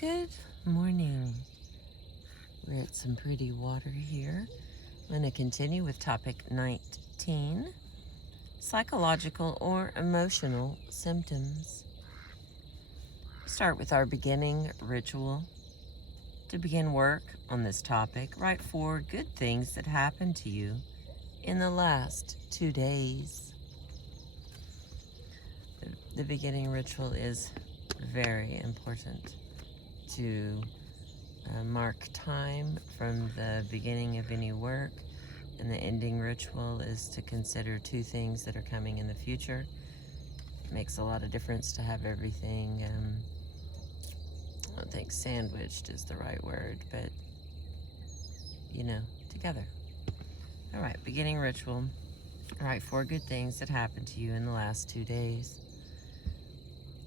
Good morning. We're at some pretty water here. I'm going to continue with topic 19, psychological or emotional symptoms. Start with our beginning ritual. To begin work on this topic, write 4 good things that happened to you in the last 2 days. The beginning ritual is very important to mark time from the beginning of any work, and the ending ritual is to consider 2 things that are coming in the future. It makes a lot of difference to have everything, I don't think sandwiched is the right word, but together. All right, beginning ritual. Write 4 good things that happened to you in the last 2 days.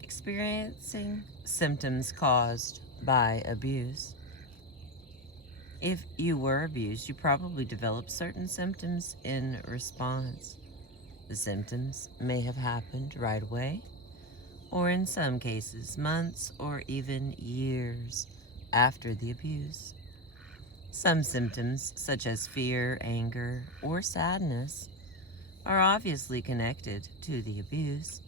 Experiencing symptoms caused by abuse. If you were abused, you probably developed certain symptoms in response. The symptoms may have happened right away, or in some cases, months or even years after the abuse. Some symptoms, such as fear, anger, or sadness, are obviously connected to the abuse.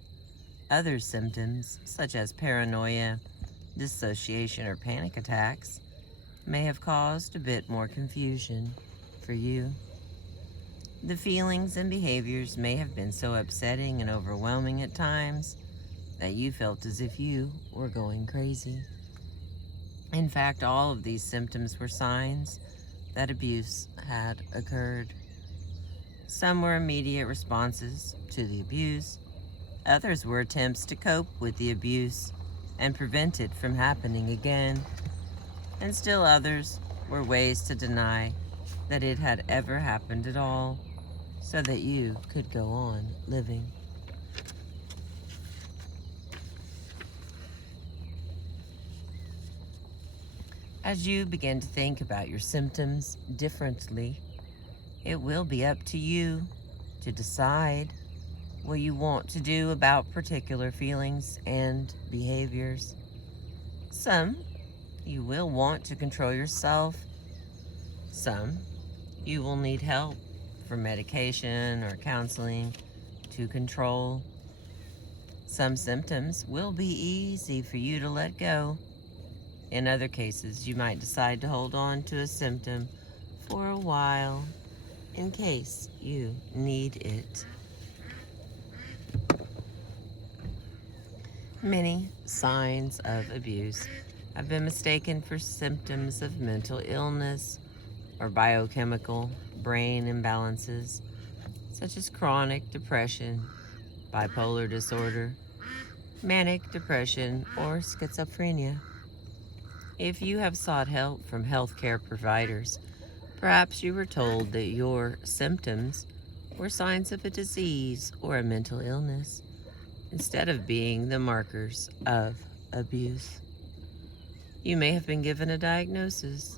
Other symptoms, such as paranoia, dissociation, or panic attacks, may have caused a bit more confusion for you. The feelings and behaviors may have been so upsetting and overwhelming at times that you felt as if you were going crazy. In fact, all of these symptoms were signs that abuse had occurred. Some were immediate responses to the abuse. Others were attempts to cope with the abuse and prevent it from happening again. And still others were ways to deny that it had ever happened at all so that you could go on living. As you begin to think about your symptoms differently, it will be up to you to decide what you want to do about particular feelings and behaviors. Some you will want to control yourself. Some you will need help for medication or counseling to control. Some symptoms will be easy for you to let go. In other cases, you might decide to hold on to a symptom for a while in case you need it. Many signs of abuse have been mistaken for symptoms of mental illness or biochemical brain imbalances, such as chronic depression, bipolar disorder, manic depression, or schizophrenia. If you have sought help from healthcare providers, perhaps you were told that your symptoms were signs of a disease or a mental illness, instead of being the markers of abuse. You may have been given a diagnosis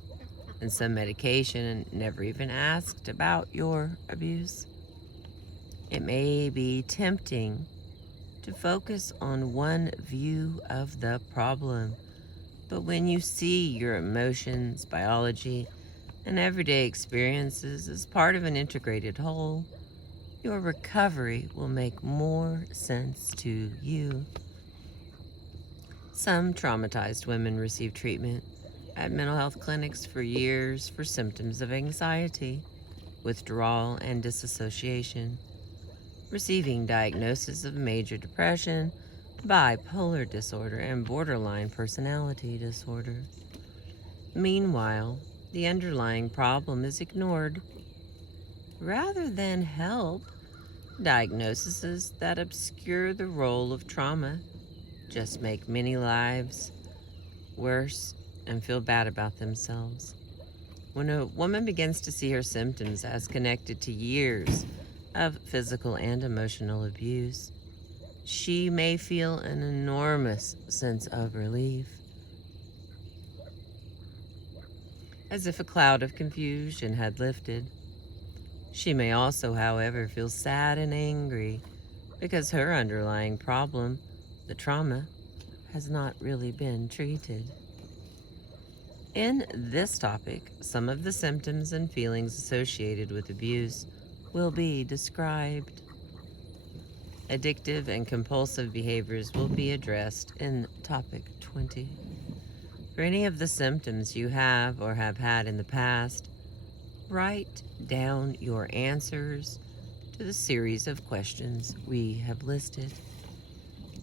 and some medication and never even asked about your abuse. It may be tempting to focus on one view of the problem, but when you see your emotions, biology, and everyday experiences as part of an integrated whole, your recovery will make more sense to you. Some traumatized women receive treatment at mental health clinics for years for symptoms of anxiety, withdrawal, and disassociation, receiving diagnosis of major depression, bipolar disorder, and borderline personality disorder. Meanwhile, the underlying problem is ignored. Rather than help, diagnoses that obscure the role of trauma just make many lives worse and feel bad about themselves. When a woman begins to see her symptoms as connected to years of physical and emotional abuse, she may feel an enormous sense of relief, as if a cloud of confusion had lifted. She may also, however, feel sad and angry because her underlying problem, the trauma, has not really been treated. In this topic, some of the symptoms and feelings associated with abuse will be described. Addictive and compulsive behaviors will be addressed in topic 20. For any of the symptoms you have or have had in the past, write down your answers to the series of questions we have listed.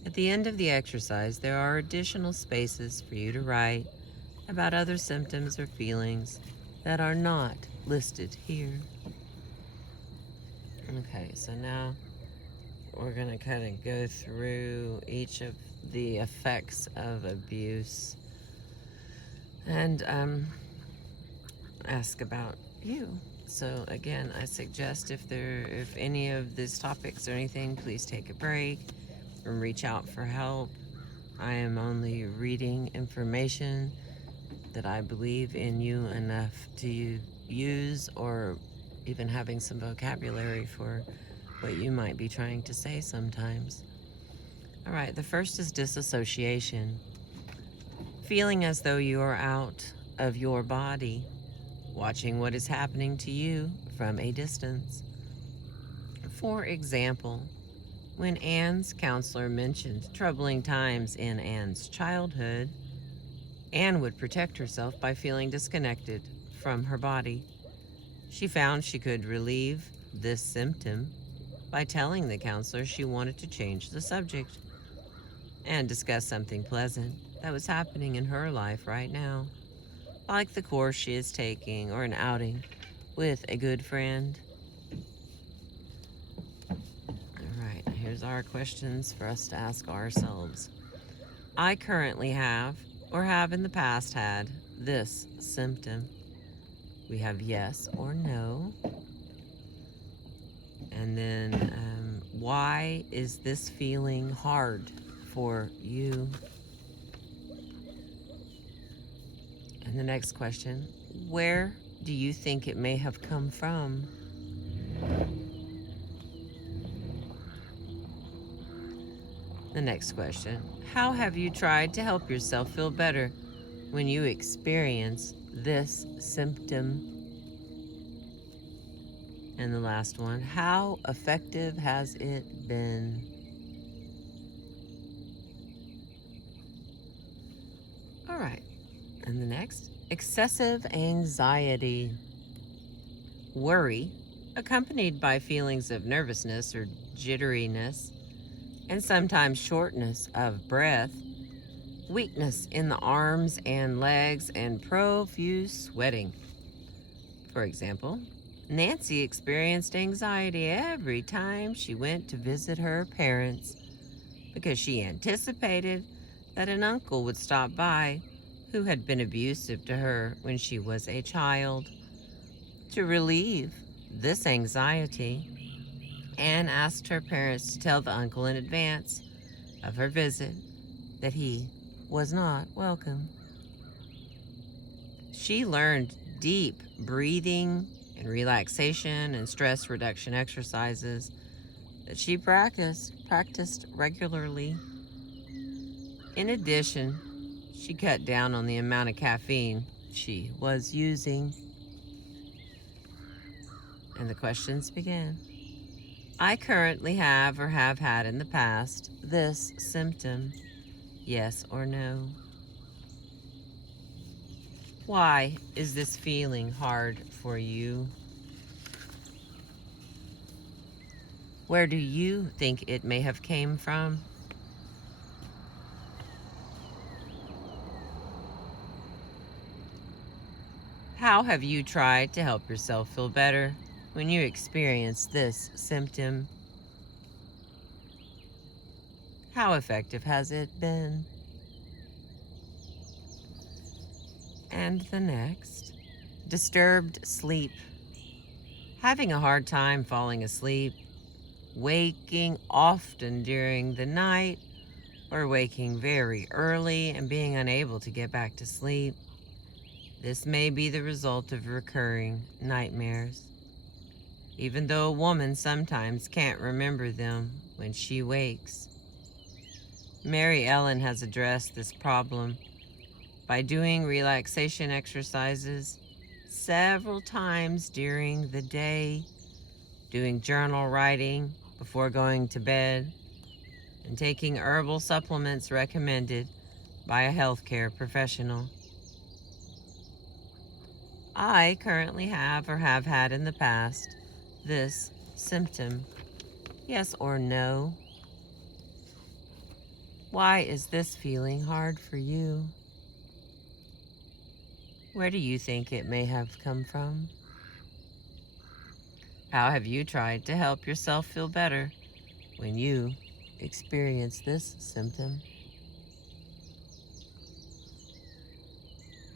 At the end of the exercise, there are additional spaces for you to write about other symptoms or feelings that are not listed here. Okay, so now we're going to kind of go through each of the effects of abuse and ask about you. So again, I suggest if any of these topics or anything, please take a break and reach out for help. I am only reading information that I believe in you enough to use, or even having some vocabulary for what you might be trying to say sometimes. All right, the first is disassociation. Feeling as though you are out of your body, watching what is happening to you from a distance. For example, when Anne's counselor mentioned troubling times in Anne's childhood, Anne would protect herself by feeling disconnected from her body. She found she could relieve this symptom by telling the counselor she wanted to change the subject and discuss something pleasant that was happening in her life right now, like the course she is taking or an outing with a good friend. All right, here's our questions for us to ask ourselves. I currently have or have in the past had this symptom. We have yes or no. And then why is this feeling hard for you? And the next question, where do you think it may have come from? The next question, how have you tried to help yourself feel better when you experience this symptom? And the last one, how effective has it been? All right, and the next, excessive anxiety. Worry, accompanied by feelings of nervousness or jitteriness, and sometimes shortness of breath, weakness in the arms and legs, and profuse sweating. For example, Nancy experienced anxiety every time she went to visit her parents because she anticipated that an uncle would stop by who had been abusive to her when she was a child. To relieve this anxiety, Anne asked her parents to tell the uncle in advance of her visit that he was not welcome. She learned deep breathing and relaxation and stress reduction exercises that she practiced regularly. In addition, she cut down on the amount of caffeine she was using. And the questions began. I currently have or have had in the past this symptom, yes or no? Why is this feeling hard for you? Where do you think it may have came from? How have you tried to help yourself feel better when you experience this symptom? How effective has it been? And the next, disturbed sleep. Having a hard time falling asleep, waking often during the night, or waking very early and being unable to get back to sleep. This may be the result of recurring nightmares, even though a woman sometimes can't remember them when she wakes. Mary Ellen has addressed this problem by doing relaxation exercises several times during the day, doing journal writing before going to bed, and taking herbal supplements recommended by a healthcare professional. I currently have or have had in the past this symptom. Yes or no? Why is this feeling hard for you? Where do you think it may have come from? How have you tried to help yourself feel better when you experience this symptom?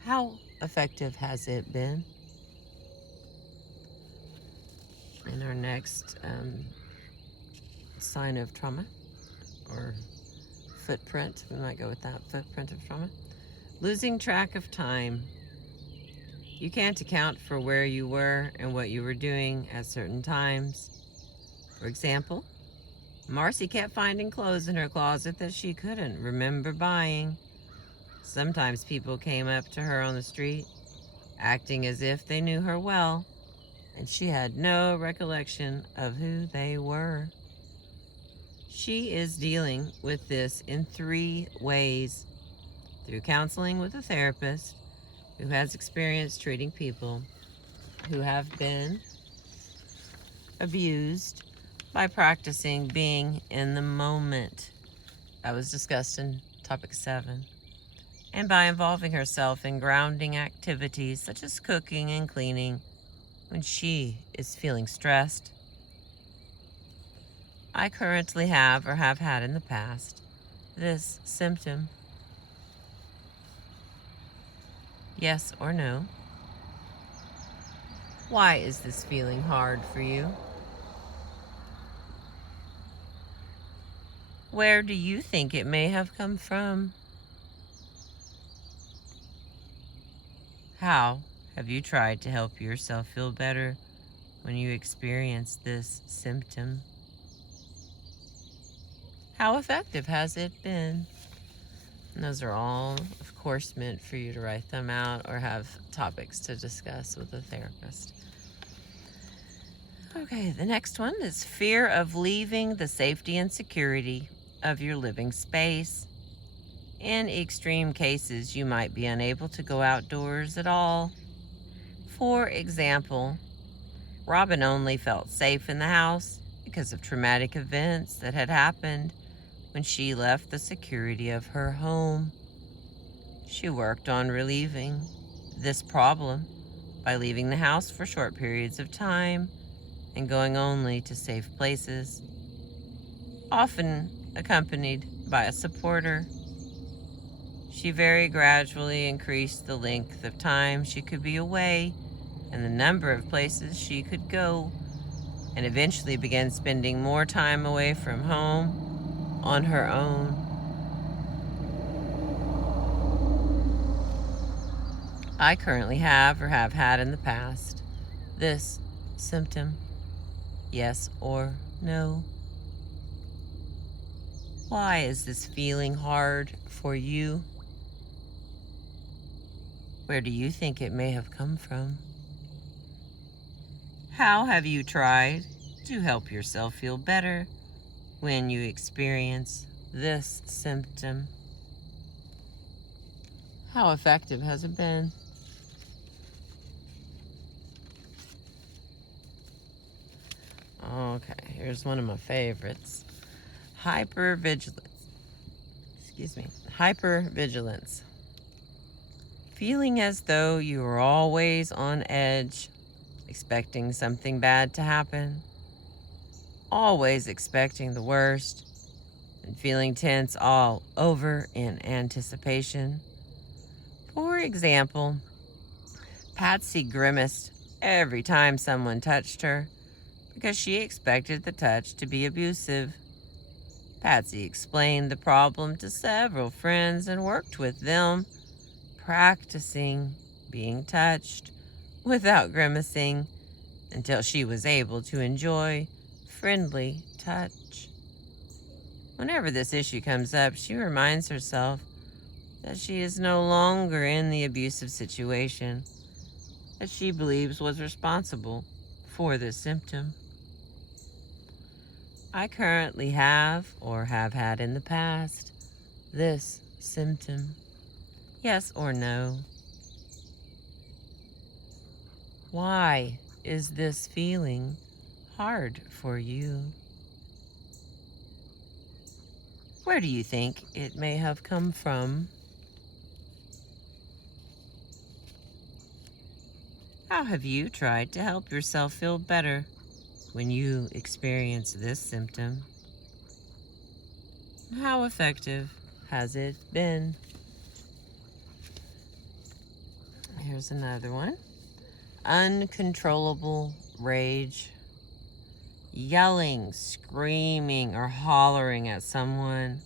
How effective has it been? In our next sign of trauma, or footprint, we might go with that, footprint of trauma. Losing track of time. You can't account for where you were and what you were doing at certain times. For example, Marcy kept finding clothes in her closet that she couldn't remember buying. Sometimes people came up to her on the street, acting as if they knew her well, and she had no recollection of who they were. She is dealing with this in 3 ways: through counseling with a therapist who has experience treating people who have been abused, by practicing being in the moment. That was discussed in topic 7. And by involving herself in grounding activities such as cooking and cleaning when she is feeling stressed. I currently have or have had in the past this symptom. Yes or no? Why is this feeling hard for you? Where do you think it may have come from? How have you tried to help yourself feel better when you experience this symptom? How effective has it been? And those are all, of course, meant for you to write them out or have topics to discuss with a therapist. Okay, the next one is fear of leaving the safety and security of your living space. In extreme cases, you might be unable to go outdoors at all. For example, Robin only felt safe in the house because of traumatic events that had happened when she left the security of her home. She worked on relieving this problem by leaving the house for short periods of time and going only to safe places, often accompanied by a supporter. She very gradually increased the length of time she could be away and the number of places she could go, and eventually began spending more time away from home on her own. I currently have or have had in the past this symptom. Yes or no? Why is this feeling hard for you? Where do you think it may have come from? How have you tried to help yourself feel better when you experience this symptom? How effective has it been? Okay, here's one of my favorites. Hypervigilance. Hypervigilance. Feeling as though you are always on edge, expecting something bad to happen, always expecting the worst, and feeling tense all over in anticipation. For example, Patsy grimaced every time someone touched her because she expected the touch to be abusive. Patsy explained the problem to several friends and worked with them, practicing being touched without grimacing until she was able to enjoy friendly touch. Whenever this issue comes up, she reminds herself that she is no longer in the abusive situation that she believes was responsible for this symptom. I currently have or have had in the past this symptom. Yes or no? Why is this feeling hard for you? Where do you think it may have come from? How have you tried to help yourself feel better when you experience this symptom? How effective has it been? Here's another one. Uncontrollable rage. Yelling, screaming, or hollering at someone,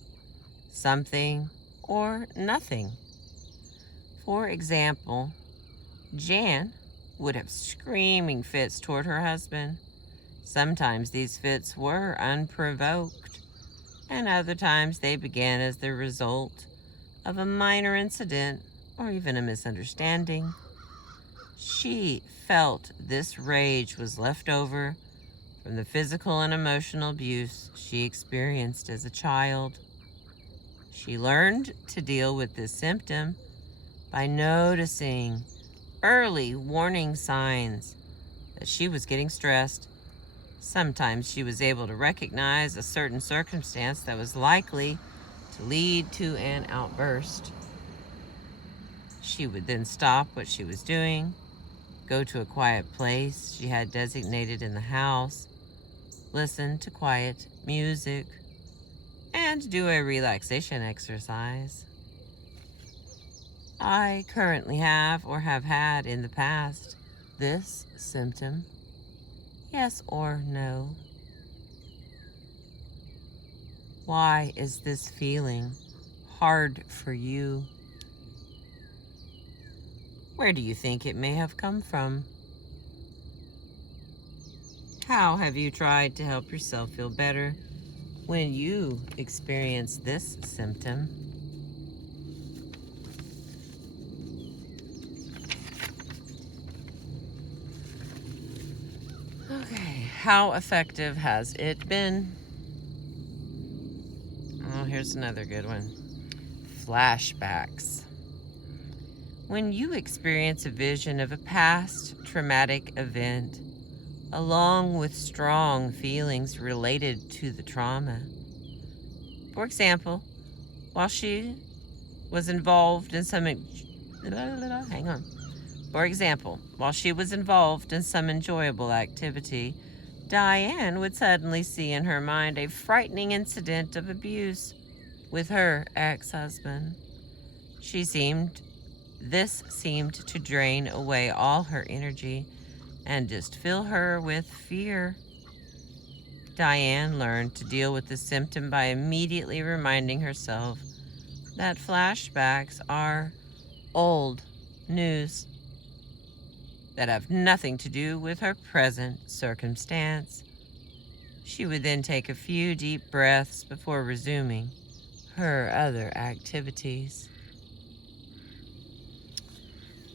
something, or nothing. For example, Jan would have screaming fits toward her husband. Sometimes these fits were unprovoked, and other times they began as the result of a minor incident or even a misunderstanding. She felt this rage was left over from the physical and emotional abuse she experienced as a child. She learned to deal with this symptom by noticing early warning signs that she was getting stressed. Sometimes she was able to recognize a certain circumstance that was likely to lead to an outburst. She would then stop what she was doing, go to a quiet place she had designated in the house, listen to quiet music, and do a relaxation exercise. I currently have or have had in the past this symptom. Yes or no? Why is this feeling hard for you? Where do you think it may have come from? How have you tried to help yourself feel better when you experience this symptom? Okay, how effective has it been? Oh, here's another good one. Flashbacks. When you experience a vision of a past traumatic event, along with strong feelings related to the trauma. For example, while she was involved in some enjoyable activity, Diane would suddenly see in her mind a frightening incident of abuse with her ex-husband. This seemed to drain away all her energy and just fill her with fear. Diane learned to deal with the symptom by immediately reminding herself that flashbacks are old news that have nothing to do with her present circumstance. She would then take a few deep breaths before resuming her other activities.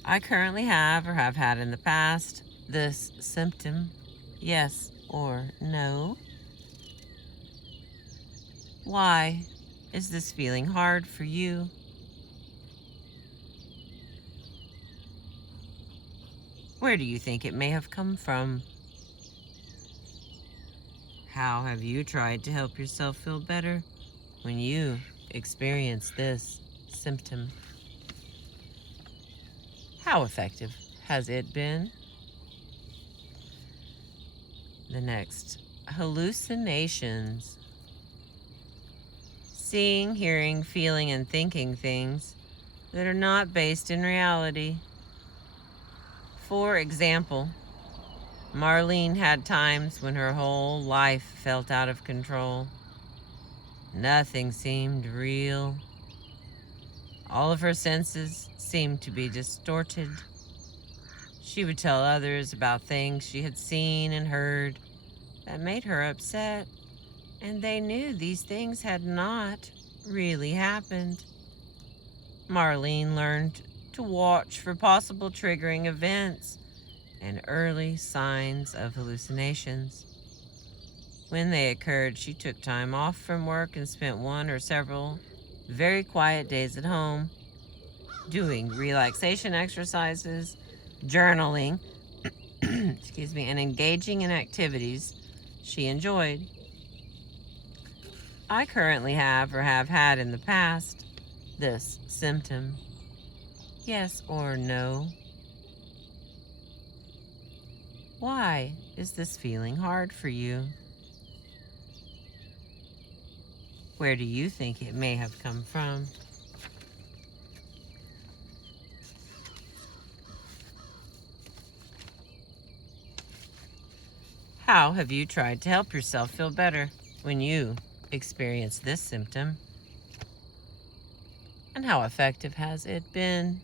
I currently have or have had in the past this symptom. Yes or no? Why is this feeling hard for you? Where do you think it may have come from? How have you tried to help yourself feel better when you experience this symptom? How effective has it been? The next, hallucinations. Seeing, hearing, feeling, and thinking things that are not based in reality. For example, Marlene had times when her whole life felt out of control. Nothing seemed real. All of her senses seemed to be distorted. She would tell others about things she had seen and heard that made her upset, and they knew these things had not really happened. Marlene learned to watch for possible triggering events and early signs of hallucinations. When they occurred, she took time off from work and spent one or several very quiet days at home, doing relaxation exercises, journaling, excuse me, and engaging in activities she enjoyed. I currently have or have had in the past this symptom. Yes or no? Why is this feeling hard for you? Where do you think it may have come from? How have you tried to help yourself feel better when you experience this symptom? And how effective has it been?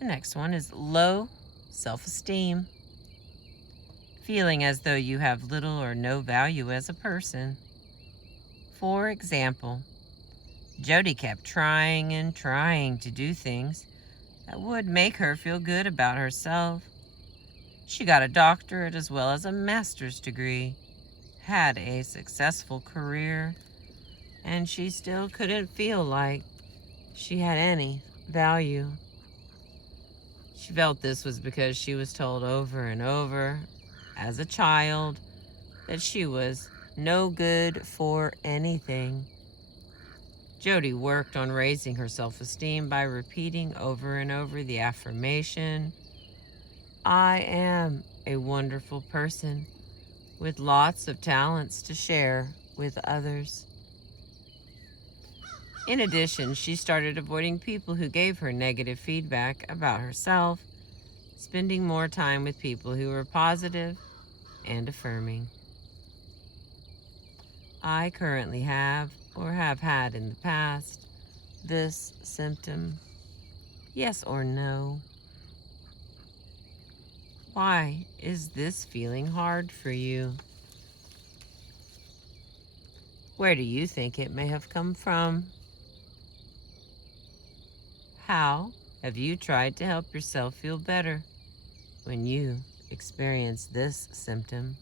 The next one is low self-esteem. Feeling as though you have little or no value as a person. For example, Jody kept trying and trying to do things that would make her feel good about herself. She got a doctorate as well as a master's degree, had a successful career, and she still couldn't feel like she had any value. She felt this was because she was told over and over as a child that she was no good for anything. Jody worked on raising her self-esteem by repeating over and over the affirmation, I am a wonderful person with lots of talents to share with others. In addition, she started avoiding people who gave her negative feedback about herself, spending more time with people who were positive and affirming. I currently have or have had in the past this symptom. Yes or no? Why is this feeling hard for you? Where do you think it may have come from? How have you tried to help yourself feel better when you experience this symptom?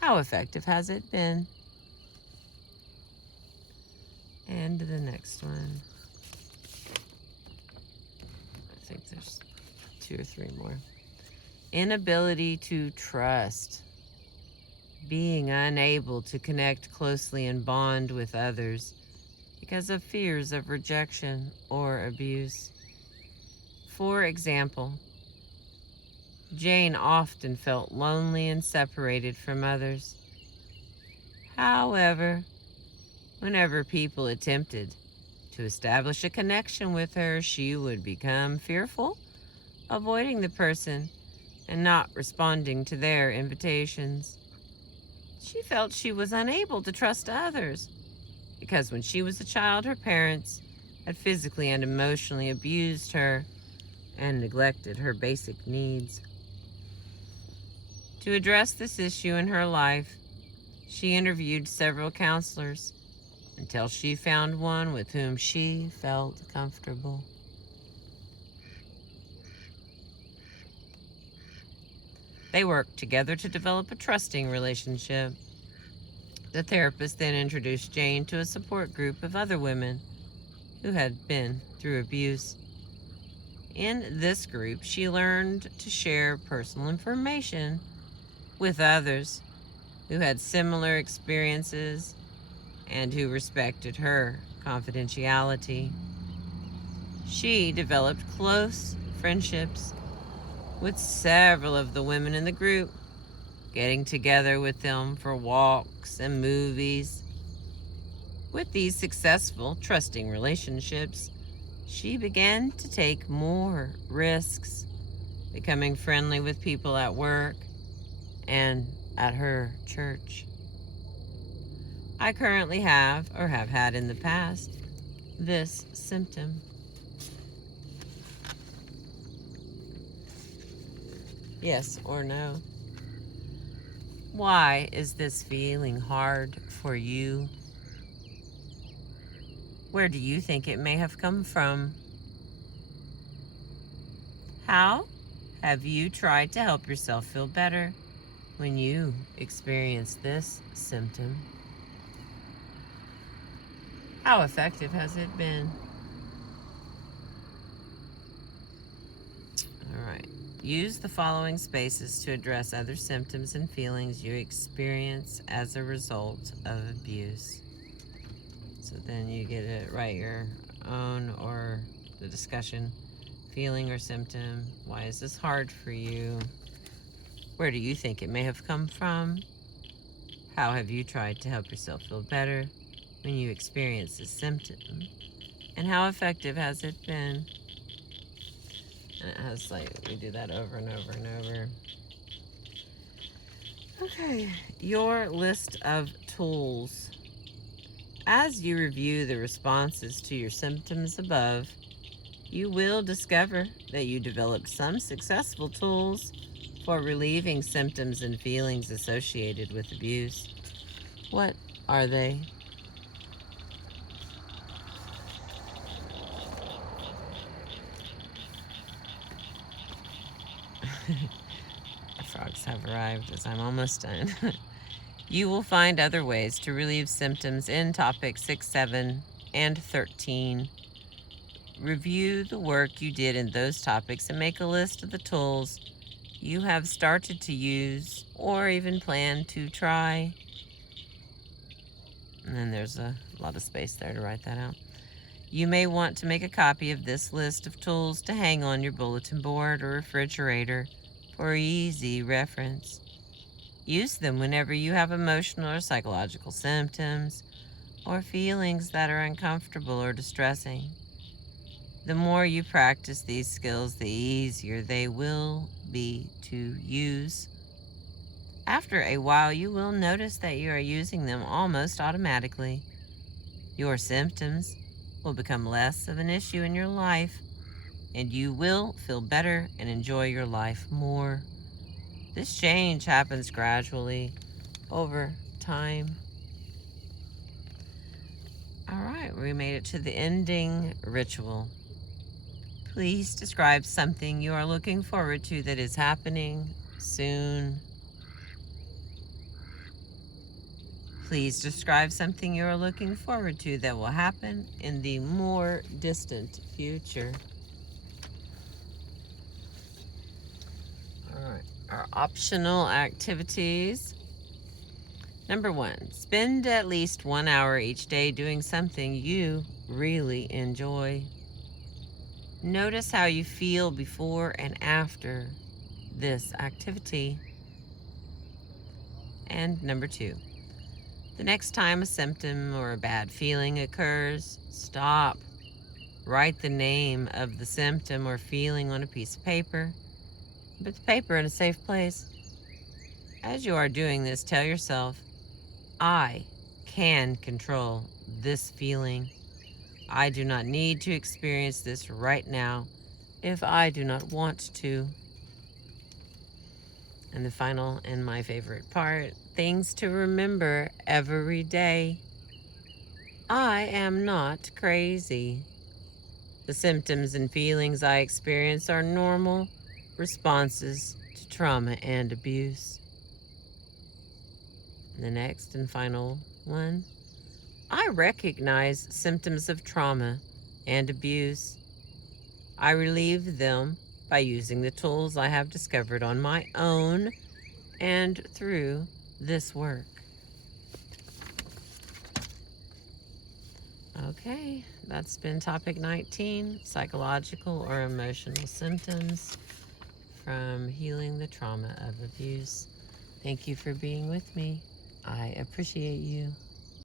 How effective has it been? And the next one. I think there's 2 or 3 more. Inability to trust. Being unable to connect closely and bond with others because of fears of rejection or abuse. For example, Jane often felt lonely and separated from others. However, whenever people attempted to establish a connection with her, she would become fearful, avoiding the person and not responding to their invitations. She felt she was unable to trust others because when she was a child, her parents had physically and emotionally abused her and neglected her basic needs. To address this issue in her life, she interviewed several counselors until she found one with whom she felt comfortable. They worked together to develop a trusting relationship. The therapist then introduced Jane to a support group of other women who had been through abuse. In this group, she learned to share personal information with others who had similar experiences and who respected her confidentiality. She developed close friendships with several of the women in the group, getting together with them for walks and movies. With these successful, trusting relationships, she began to take more risks, becoming friendly with people at work and at her church. I currently have, or have had in the past, this symptom. Yes or no? Why is this feeling hard for you? Where do you think it may have come from? How have you tried to help yourself feel better when you experience this symptom? How effective has it been? All right. Use the following spaces to address other symptoms and feelings you experience as a result of abuse. So then you get to write your own or the discussion, feeling or symptom. Why is this hard for you? Where do you think it may have come from? How have you tried to help yourself feel better when you experience this symptom? And how effective has it been? And it has, like, we do that over and over and over. Okay, your list of tools. As you review the responses to your symptoms above, you will discover that you developed some successful tools for relieving symptoms and feelings associated with abuse. What are they? The frogs have arrived as I'm almost done. You will find other ways to relieve symptoms in topics 6, 7, and 13. Review the work you did in those topics and make a list of the tools you have started to use or even plan to try. And then there's a lot of space there to write that out. You may want to make a copy of this list of tools to hang on your bulletin board or refrigerator for easy reference. Use them whenever you have emotional or psychological symptoms or feelings that are uncomfortable or distressing. The more you practice these skills, the easier they will be to use. After a while, you will notice that you are using them almost automatically. Your symptoms will become less of an issue in your life, and you will feel better and enjoy your life more. This change happens gradually over time. All right, we made it to the ending ritual. Please describe something you are looking forward to that is happening soon. Please describe something you are looking forward to that will happen in the more distant future. All right, our optional activities. Number 1, spend at least 1 hour each day doing something you really enjoy. Notice how you feel before and after this activity. And number 2, the next time a symptom or a bad feeling occurs, stop. Write the name of the symptom or feeling on a piece of paper. Put the paper in a safe place. As you are doing this, tell yourself, I can control this feeling. I do not need to experience this right now if I do not want to. And the final and my favorite part, things to remember every day. I am not crazy. The symptoms and feelings I experience are normal responses to trauma and abuse. And the next and final one, I recognize symptoms of trauma and abuse. I relieve them by using the tools I have discovered on my own and through this work. Okay, that's been topic 19, psychological or emotional symptoms from healing the trauma of abuse. Thank you for being with me. I appreciate you.